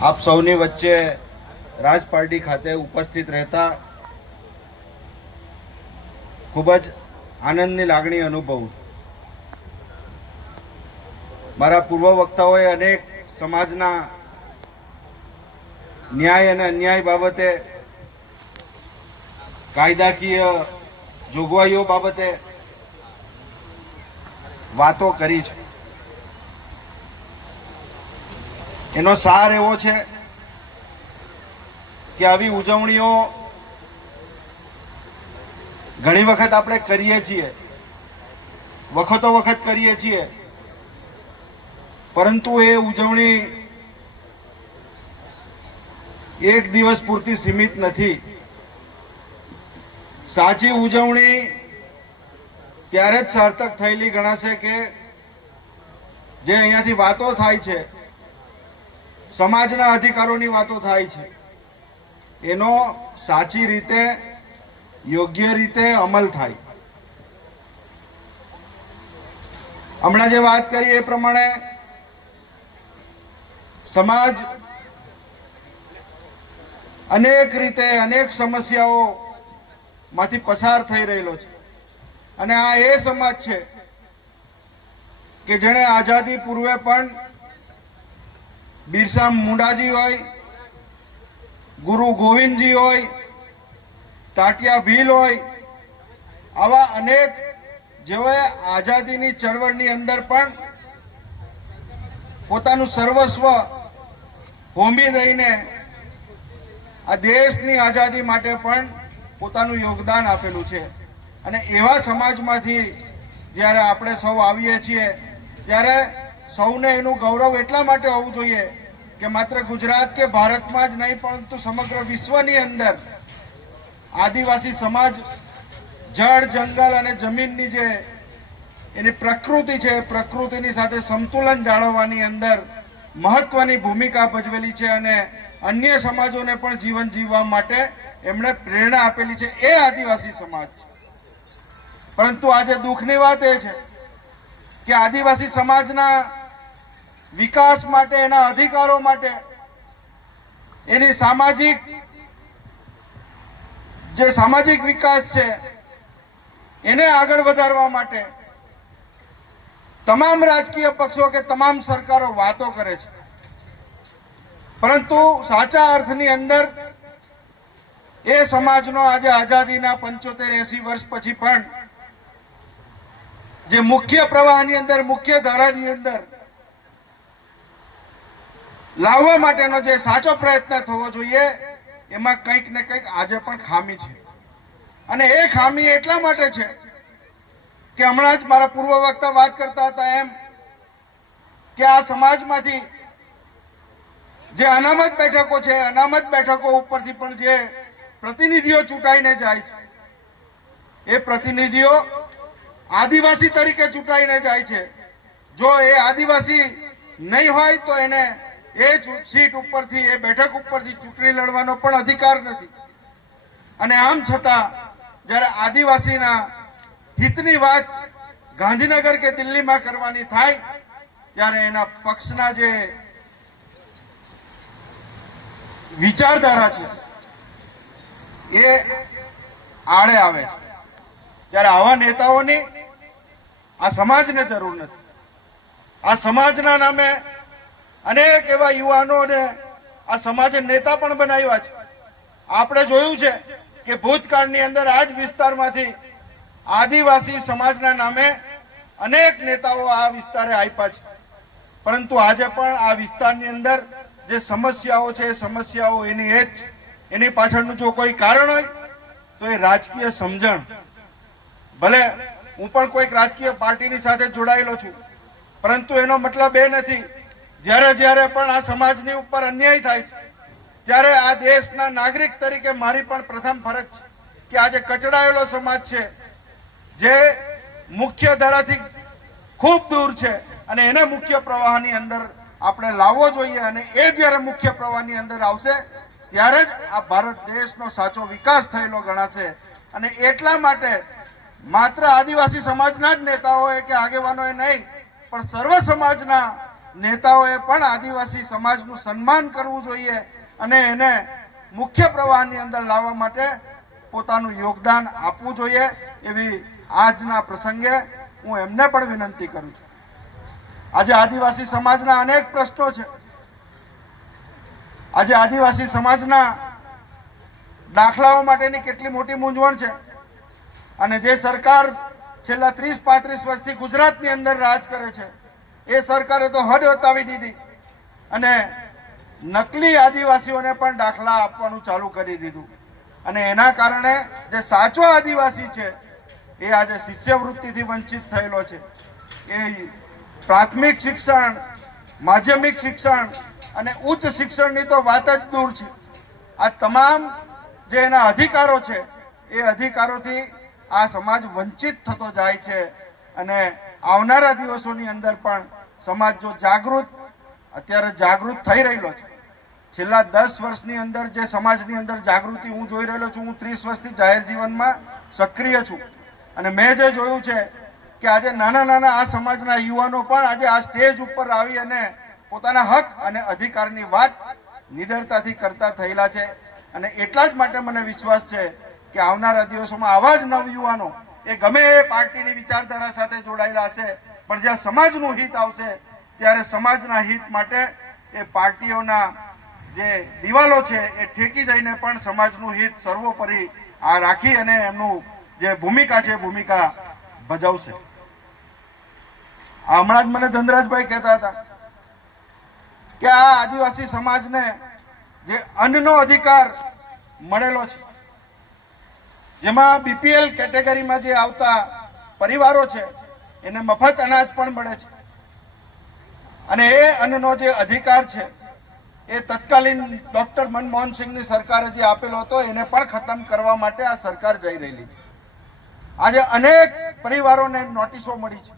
આપ સૌની વચ્ચે રાજ ખાતે ઉપસ્થિત રહેતા ખૂબ જ આનંદની લાગણી અનુભવું છું મારા પૂર્વ વક્તાઓએ અનેક સમાજના ન્યાય અને અન્યાય બાબતે કાયદાકીય જોગવાઈઓ બાબતે વાતો કરી છે એનો સાર એવો છે કે આવી ઉજવણીઓ ઘણી વખત આપણે કરીએ છીએ. વખતો વખત કરીએ છીએ. પરંતુ એ ઉજવણી એક દિવસ પૂરતી સીમિત નથી. સાચી ઉજવણી ત્યારે જ સાર્થક થયેલી ગણાશે કે જે અહીંયાથી વાતો થાય છે. સમાજના અધિકારોની વાતો થાય છે. એનો સાચી રીતે, યોગ્ય રીતે અમલ થાય. હમણાં જે વાત કરી એ પ્રમાણે સમાજ અનેક રીતે અનેક સમસ્યાઓ માંથી પસાર થઈ રહેલો છે. અને આ એ સમાજ છે કે જેણે આઝાદી પૂર્વે પણ બિરસા મુંડાજી હોય, ગુરુ ગોવિંદજી હોય, તાટિયા ભીલ હોય, આવા અનેક જેઓએ આઝાદીની ચળવળની અંદર પણ પોતાનું સર્વસ્વ હોમી દઈને આ દેશની આઝાદી માટે પણ પોતાનું યોગદાન આપેલું છે. અને એવા સમાજમાંથી જ્યારે આપણે સૌ આવીએ છીએ, ત્યારે સૌને એનું ગૌરવ એટલા માટે હોવું જોઈએ કે માત્ર ગુજરાત કે ભારતમાં જ નહીં, પરંતુ સમગ્ર વિશ્વની અંદર આદિવાસી સમાજ, જળ, જંગલ અને જમીનની જે એની પ્રકૃતિ છે પ્રકૃતિની સાથે સંતુલન જાળવવાની અંદર મહત્વની ભૂમિકા ભજવેલી છે અને અન્ય સમાજોને પણ જીવન જીવવા માટે એમણે પ્રેરણા આપેલી છે. એ આદિવાસી સમાજ છે. પરંતુ આજે દુઃખની વાત એ છે કે આદિવાસી સમાજના વિકાસ માટે, એના અધિકારો માટે, એની સામાજિક, જે સામાજિક વિકાસ છે, એને આગળ વધારવા માટે તમામ રાજકીય પક્ષો કે તમામ સરકારો વાતો કરે છે. પરંતુ સાચા અર્થની અંદર એ સમાજનો આજે આઝાદીના પંચોતેર એસી વર્ષ પછી પણ જે મુખ્ય પ્રવાહની અંદર, મુખ્ય ધારાની અંદર લાવવા માટેનો જે સાચો પ્રયત્ન થવો જોઈએ, એમાં કંઈક ને કંઈક આજે પણ ખામી છે. અને એ ખામી એટલા માટે છે કે હમણાં જ મારા પૂર્વ વક્તા વાત કરતા હતા એમ કે આ સમાજમાંથી જે અનામત બેઠકો છે, અનામત બેઠકો ઉપરથી પણ જે પ્રતિનિધિઓ ચૂંટાઈને જાય છે, એ પ્રતિનિધિઓ આદિવાસી તરીકે ચૂંટાઈને જાય છે. જો એ આદિવાસી નહીં હોય તો એને એ સીટ ઉપરથી, એ બેઠક ઉપરથી ચૂંટણી લડવાનો પણ અધિકાર નથી. અને આમ છતાં, જ્યારે આદિવાસીના હિતની વાત ગાંધીનગર કે દિલ્હીમાં કરવાની થાય, ત્યારે એના પક્ષના જે વિચારધારા છે, એ આડે આવે છે. ત્યારે આવા નેતાઓની આ સમાજને જરૂર નથી. આ સમાજના નામે અનેક એવા યુવાનોને આ સમાજે નેતા પણ બનાવ્યા છે. આપણે જોયું છે કે ભૂતકાળની અંદર આ જ વિસ્તારમાંથી આદિવાસી સમાજના નામે અનેક નેતાઓ આ વિસ્તારે આપ્યા છે. પરંતુ આજે પણ આ વિસ્તારની અંદર જે સમસ્યાઓ છે, એ સમસ્યાઓ એની એ જ એની પાછળનું જો કોઈ કારણ હોય, તો એ રાજકીય સમજણ. ભલે હું પણ કોઈક રાજકીય પાર્ટીની સાથે જોડાયેલો છું, પરંતુ એનો મતલબ એ નથી જ્યારે જ્યારે પણ આ સમાજની ઉપર અન્યાય થાય છે, ત્યારે આ દેશના નાગરિક તરીકે મારી પણ પ્રથમ ફરજ છે કે આજે કચડાયેલો સમાજ છે, જે મુખ્ય ધારાથી ખૂબ દૂર છે અને એને મુખ્ય પ્રવાહની અંદર આપણે લાવવો જોઈએ અને એ જ્યારે મુખ્ય પ્રવાહની અંદર આવશે, ત્યારે જ આ ભારત દેશનો સાચો વિકાસ થયેલો ગણાશે. અને એટલા માટે માત્ર આદિવાસી સમાજના જ નેતાઓએ કે આગેવાનોએ નહીં, પણ સર્વ સમાજના નેતાઓએ પણ આદિવાસી સમાજનું સન્માન કરવું જોઈએ અને એને મુખ્ય પ્રવાહની અંદર લાવવા માટે પોતાનું યોગદાન આપવું જોઈએ એવી આજના પ્રસંગે હું એમને પણ વિનંતી કરું છું. આજે આદિવાસી સમાજના અનેક પ્રશ્નો છે. આજે આદિવાસી સમાજના દાખલાઓ માટેની કેટલી મોટી મૂંઝવણ છે અને જે સરકાર છેલ્લા ત્રીસ પાંત્રીસ વર્ષથી ગુજરાતની અંદર રાજ કરે છે. એ સરકારે તો હદ વતાવી દીધી. અને નકલી આદિવાસીઓને પણ દાખલા આપવાનું ચાલુ કરી દીધું. અને એના કારણે જે સાચો આદિવાસી છે, એ આજે શિષ્યવૃત્તિથી વંચિત થયેલો છે. એ પ્રાથમિક શિક્ષણ, માધ્યમિક શિક્ષણ અને ઉચ્ચ શિક્ષણની તો વાત જ દૂર છે. આ તમામ જે એના અધિકારો છે, એ અધિકારોથી આ સમાજ વંચિત થતો જાય છે. અને આવનારા દિવસોની અંદર પણ સમાજ જો જાગૃત, અત્યારે જાગૃત થઈ રહેલો છે. છેલ્લા દસ વર્ષની અંદર જે સમાજની અંદર જાગૃતિ હું જોઈ રહેલો છું, હું ત્રીસ વર્ષથી જાહેર જીવનમાં સક્રિય છું. અને મેં જે જોયું છે કે આજે નાના નાના આ સમાજના યુવાનો પણ આજે આ સ્ટેજ ઉપર આવી અને પોતાના હક અને અધિકારની વાત નિડરતાથી કરતા થયેલા છે. અને એટલા જ માટે મને વિશ્વાસ છે કે આવનારા દિવસોમાં આવા જ નવયુવાનો એ ગમે એ પાર્ટીની વિચારધારા સાથે જોડાયેલા હશે, પણ જ્યાં સમાજનું હિત આવશે, ત્યારે સમાજના હિત માટે એ પાર્ટીઓના જે દિવાલો છે, એ ઠેકી જઈને પણ સમાજનું હિત સર્વોપરી આ રાખી અને એમનું જે ભૂમિકા છે ભૂમિકા ભજવશે. હમણાં જ મને ધનરાજભાઈ કહેતા હતા કે આ આદિવાસી સમાજને જે અન્નનો અધિકાર મળેલો છે જેમાં બીપીએલ કેટેગરીમાં જે આવતા પરિવારો છે, એને મફત અનાજ પણ મળે છે. અને એ અન્નનો જે અધિકાર છે, એ તત્કાલીન ડોક્ટર મનમોહન સિંહની સરકારે જે આપેલો હતો, એને પણ ખતમ કરવા માટે આ સરકાર જઈ રહેલી છે. આજે અનેક પરિવારોને નોટિસો મળી છે.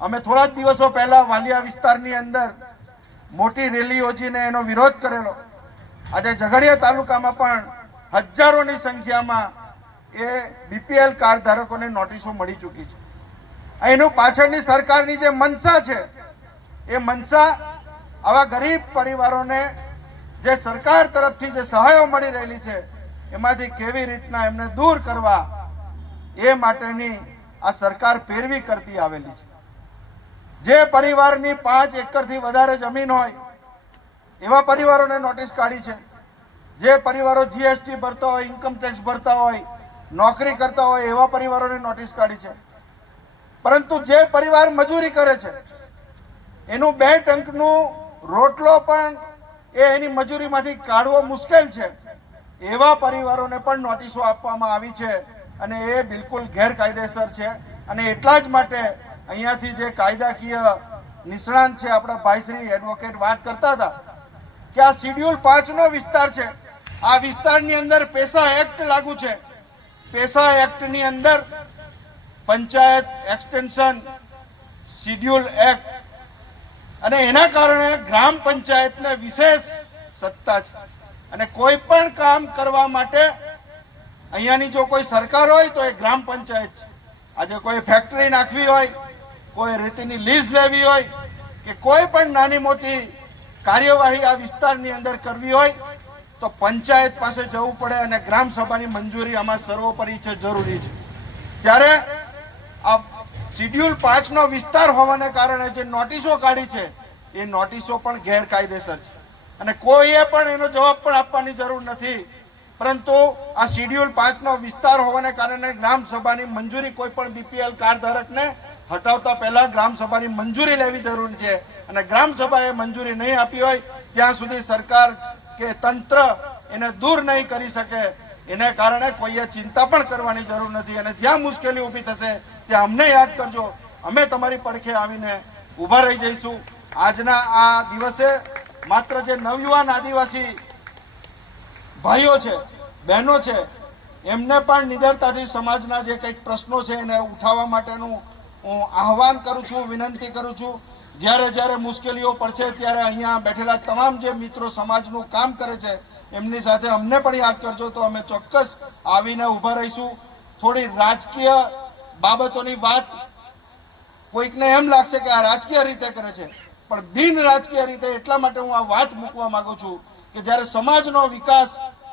અમે થોડા જ દિવસો પહેલા વાલિયા વિસ્તારની અંદર મોટી રેલી યોજીને એનો વિરોધ કરેલો. આજે ઝઘડિયા તાલુકામાં પણ હજારોની સંખ્યામાં એ બીપીએલ કાર્ડ ધારકોને નોટિસો મળી ચૂકી છે. એનું પાછળની સરકારની જે મનસા છે, એ મનસા આવા ગરીબ પરિવારોને જે સરકાર તરફથી જે સહાયો મળી રહેલી છે, એમાંથી કેવી રીતના એમને દૂર કરવા, એ માટેની આ સરકાર પેરવી કરતી આવેલી છે. જે પરિવારની પાંચ એકરથી વધારે જમીન હોય, એવા પરિવારોને નોટિસ કાઢી છે. જે પરિવારો જીએસટી ભરતા હોય ઇન્કમ ટેક્સ ભરતા હોય નોકરી કરતા હોય એવા પરિવારોને નોટિસ કાઢી છે. પરંતુ જે પરિવાર મજૂરી કરે છે, એનું બે ટંકનું રોટલો પણ એ એની મજૂરીમાંથી કાઢવો મુશ્કેલ છે. એવા પરિવારોને પણ નોટિસો આપવામાં આવી છે અને એ બિલકુલ ગેરકાયદેસર છે. અને એટલા જ માટે અહીંયાથી જે કાયદાકીય નિષ્ણાંત છે આપણા ભાઈશ્રી એડવોકેટ વાત કરતા હતા કે આ શિડ્યુલ પાંચનો વિસ્તાર છે. આ વિસ્તારની અંદર પેસા એક્ટ લાગુ છે. પેસા એક્ટની અંદર પંચાયત એક્સટેન્શન, શિડ્યુલ એક્ટ અને એના કારણે ગ્રામ પંચાયતને વિશેષ સત્તા છે. અને કોઈ પણ કામ કરવા માટે અહીંયાની જો કોઈ સરકાર હોય તો એ ગ્રામ પંચાયત છે. આજે કોઈ ફેક્ટરી નાખવી હોય, કોઈ રેતીની લીઝ લેવી હોય કે કોઈ પણ નાની મોટી કાર્યવાહી આ વિસ્તારની અંદર કરવી હોય તો પંચાયત પાસે જવું પડે અને ગ્રામ સભાની મંજૂરી આમાં સર્વોપરી છે, જરૂરી છે. ત્યારે આ શિડ્યુલ પાંચ નો વિસ્તાર હોવાને કારણે જે નોટિસો કાઢી છે, એ નોટિસો પણ ગેરકાયદેસર છે. અને કોઈએ પણ એનો જવાબ પણ આપવાની જરૂર નથી. પરંતુ આ શિડ્યુલ પાંચ નો વિસ્તાર હોવાને કારણે ગ્રામ સભાની મંજૂરી કોઈ પણ બીપીએલ કાર્ડ ધારકને હટાવતા પહેલા ગ્રામ સભાની મંજૂરી લેવી જરૂરી છે. અને ગ્રામ સભાએ મંજૂરી નહીં આપી હોય, ત્યાં સુધી સરકાર કે તંત્ર એને દૂર નહીં કરી શકે. એને કારણે કોઈએ ચિંતા પણ કરવાની જરૂર નથી અને જ્યાં મુશ્કેલી ઊભી થશે ત્યાં અમને યાદ કરજો. અમે તમારી પડખે આવીને ઊભા રહી જઈશું. આજના આ દિવસે માત્ર જે નવયુવાન આદિવાસી ભાઈઓ છે, બહેનો છે, એમને પણ નિડરતાથી સમાજના જે કંઈક પ્રશ્નો છે એને ઉઠાવવા માટેનું હું આહવાન કરું છું, વિનંતી કરું છું. જ્યારે જ્યારે મુશ્કેલીઓ પડશે ત્યારે અહીંયા બેઠેલા તમામ જે મિત્રો સમાજનું કામ કરે છે, એમની સાથે અમને પણ યાદ કરજો તો અમે ચોક્કસ આવીને ઊભા રહીશું. થોડી રાજકીય બાબતોની વાત કોઈકને એમ લાગશે કે આ રાજકીય રીતે કરે છે, પણ બિન રાજકીય રીતે એટલા માટે હું આ વાત મૂકવા માંગુ છું કે જ્યારે સમાજનો વિકાસ,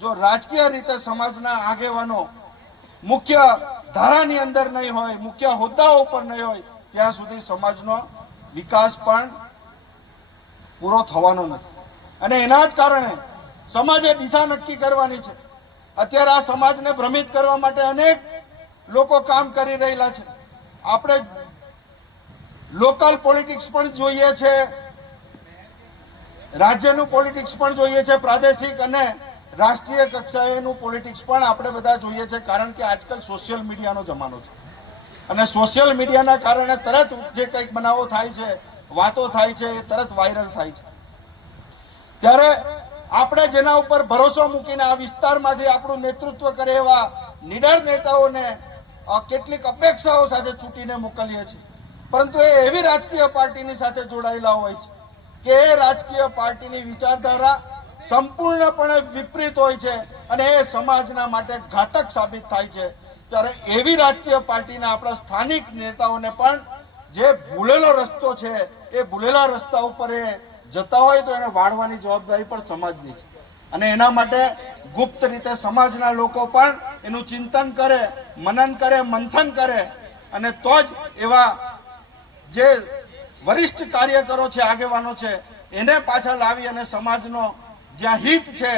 જો રાજકીય રીતે સમાજના આગેવાનો મુખ્ય ધારાની અંદર નહીં હોય, મુખ્ય હોદ્દાઓ ઉપર નહીં હોય, ત્યાં સુધી સમાજનો વિકાસ પણ પૂરો થવાનો નથી. અને એના જ કારણે સમાજે દિશા નક્કી કરવાની છે. અત્યારે આ સમાજને ભ્રમિત કરવા માટે અનેક લોકો કામ કરી રહેલા છે. આપણે લોકલ પોલિટિક્સ પણ જોઈએ છે. રાજ્યનું પોલિટિક્સ પણ જોઈએ છે. પ્રાદેશિક અને રાષ્ટ્રીય કક્ષાએનું પોલિટિક્સ પણ આપણે બધા જોઈએ છે. કારણ કે આજકાલ સોશિયલ મીડિયાનો જમાનો છે. અને સોશિયલ મીડિયાના કારણે તરત જે કંઈક બનાવો થાય છે, વાતો થાય છે, એ તરત વાયરલ થાય છે. ત્યારે આપણે જેના ઉપર ભરોસો મૂકીને આ વિસ્તારમાંથી આપણું નેતૃત્વ કરે એવા નિડર નેતાઓને કેટલીક અપેક્ષાઓ સાથે ચૂંટીને મોકલીએ છીએ. પરંતુ એ એવી રાજકીય પાર્ટીની સાથે જોડાયેલા હોય છે કે એ રાજકીય પાર્ટીની વિચારધારા સંપૂર્ણપણે વિપરીત હોય છે અને એ સમાજના માટે ઘાતક સાબિત થાય છે ત્યારે એવી રાજકીય પાર્ટીના આપણા સ્થાનિક નેતાઓને પણ જે ભૂલેલો રસ્તો છે, એ ભૂલેલા રસ્તા ઉપર એ જતા હોય તો એને વાળવાની જવાબદારી પણ સમાજની છે. અને એના માટે ગુપ્ત રીતે સમાજના લોકો પણ એનું ચિંતન કરે, મનન કરે, મંથન કરે અને તો જ એવા જે વરિષ્ઠ કાર્યકરો છે, આગેવાનો છે, એને પાછા લાવી અને સમાજનો જ્યાં હિત છે,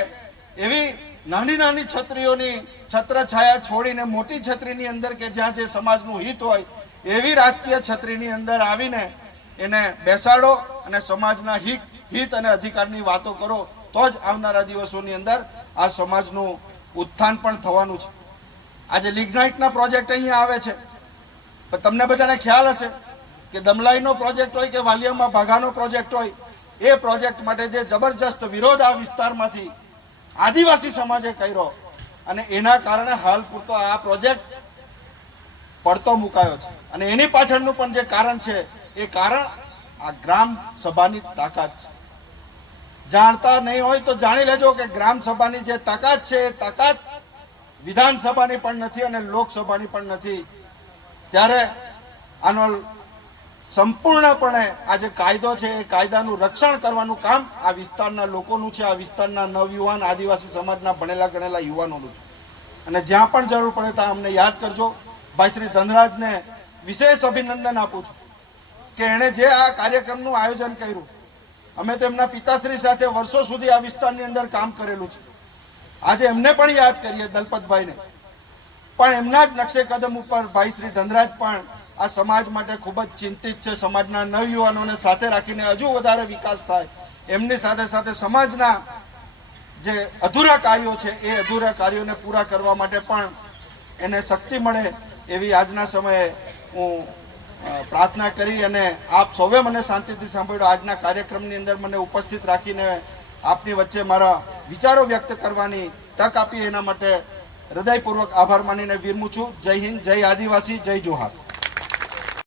એવી નાની નાની છત્રીઓની છત્રછાયા છોડીને મોટી છત્રીની અંદર કે જ્યાં જે સમાજનું હિત હોય, એવી રાજકીય છત્રીની અંદર આવીને એને બેસાડો અને સમાજના હિત હિત અને અધિકારની વાતો કરો, તો જ આવનારા દિવસોની અંદર આ સમાજનું ઉત્થાન પણ થવાનું છે. આજે લિગ્નાઇટના પ્રોજેક્ટ અહીંયા આવે છે. પણ તમને બધાને ખ્યાલ હશે કે દમલાઈનો પ્રોજેક્ટ હોય કે વાલિયામાં ભાગાનો પ્રોજેક્ટ હોય, એ પ્રોજેક્ટ માટે જે જબરજસ્ત વિરોધ આ વિસ્તારમાંથી આદિવાસી સમાજે કર્યો અને એના કારણે હાલ પૂરતો આ પ્રોજેક્ટ પડતો મુકાયો છે. અને એની પાછળનું પણ જે કારણ છે, એ કારણ આ ગ્રામ સભાની તાકાત છે. જાણતા નહીં હોય તો જાણી લેજો કે ગ્રામ સભાની જે તાકાત છે, એ તાકાત વિધાનસભાની પણ નથી અને લોકસભાની પણ નથી. ત્યારે આનો સંપૂર્ણપણે આ જે કાયદો છે, એ કાયદાનું રક્ષણ કરવાનું કામ આ વિસ્તારના લોકોનું છે, આ વિસ્તારના નવયુવાન આદિવાસી સમાજના ભણેલા ગણેલા યુવાનોનું છે. અને જ્યાં પણ જરૂર પડે ત્યાં અમને યાદ કરજો. ભાઈ શ્રી ધનરાજને વિશેષ અભિનંદન આપું છું કે એણે જે આ કાર્યક્રમનું આયોજન કર્યું, અમે તો એમના પિતાશ્રી સાથે વર્ષો સુધી આ વિસ્તારની અંદર કામ કરેલું છે. આજે એમને પણ યાદ કરીએ દલપતભાઈને. પણ એમના જ નકશે કદમ ઉપર ભાઈ શ્રી ધનરાજ પણ આ સમાજ માટે ખૂબ જ ચિંતિત છે. સમાજના નવયુવાનોને સાથે રાખીને હજુ વધારે વિકાસ થાય. એમની સાથે સાથે સમાજના જે અધૂરા કાર્યો છે, એ અધૂરા કાર્યોને પૂરા કરવા માટે પણ એને શક્તિ મળે એવી આજના સમયે હું પ્રાર્થના કરી અને આપ સૌએ મને શાંતિથી સાંભળ્યો. આજના કાર્યક્રમની અંદર મને ઉપસ્થિત રાખીને આપની વચ્ચે મારા વિચારો વ્યક્ત કરવાની તક આપી. એના માટે હૃદયપૂર્વક આભાર માનીને વિરમું છું. જય હિન્દ, જય આદિવાસી, જય જોહાર.